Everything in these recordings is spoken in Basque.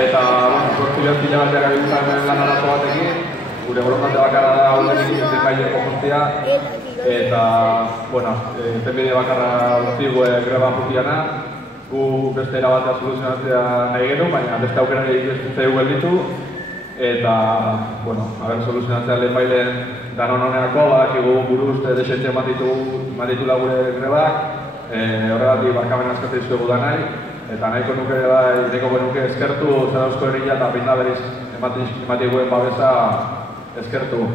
Eta, sortu joan zila bat erabiltzen lan arazo batekin, gure borondate bakarra da aldekin izan baile konjuntzia, eta, zenbide bakarra zigu greba putiana, gu beste erabatea soluzionatzea nahi genuen, baina beste aukera egituzte dugu gelditu, eta, haber soluzionatzea lehen bailen danon honeako, badakigu buru uste desentzen matitula gure grebak, horregatik barkamen askatzen zuegu da nahi, eta nahiko nuke genuke eskertu Zarauzko herria eta behin da beriz ematiguen babesa eskertu.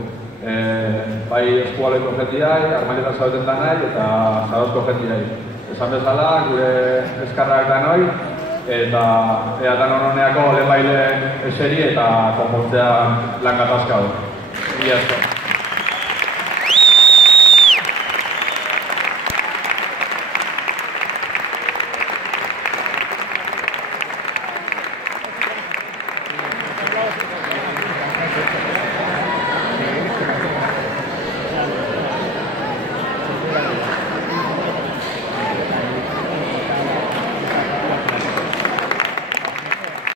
Bai eskualeko jentiai, armaileta zaudeten da nahi eta Zarauzko jentiai. Esan bezala, gure eskarrak da noi, eta danon honeako lehen bailen eseri eta konpontzea lan gatazka hau. Ia esker.